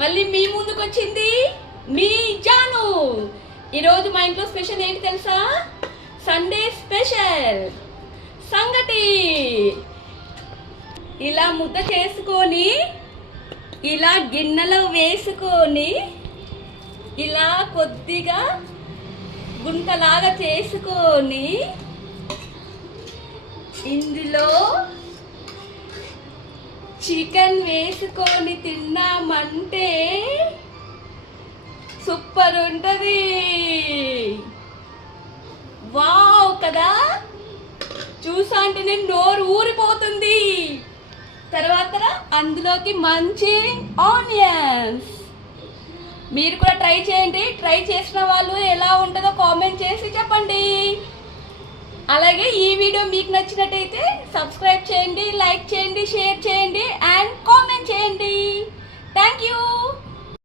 మళ్ళీ మీ ముందుకు వచ్చింది మీ జాను. ఈరోజు మా ఇంట్లో స్పెషల్ ఏంటి తెలుసా? సండే స్పెషల్ సంగటి. ఇలా ముద్ద చేసుకొని ఇలా గిన్నెలో వేసుకొని ఇలా కొద్దిగా గుంటలాగా చేసుకొని ఇందులో చికెన్ వేసుకొని తిన్నామంటే సూపర్ ఉంటది. వావ్ కదా, చూసా అంటే నేను నోరు ఊరిపోతుంది. తర్వాత అందులోకి మంచి ఆనియన్స్. మీరు కూడా ట్రై చేయండి. ట్రై చేసిన వాళ్ళు ఎలా ఉంటుందో కామెంట్ చేసి చెప్పండి. అలాగే ఈ వీడియో మీకు నచ్చినట్టయితే సబ్స్క్రైబ్ చేయండి, లైక్ చేయండి, షేర్ చేయండి అండ్ కామెంట్ చేయండి.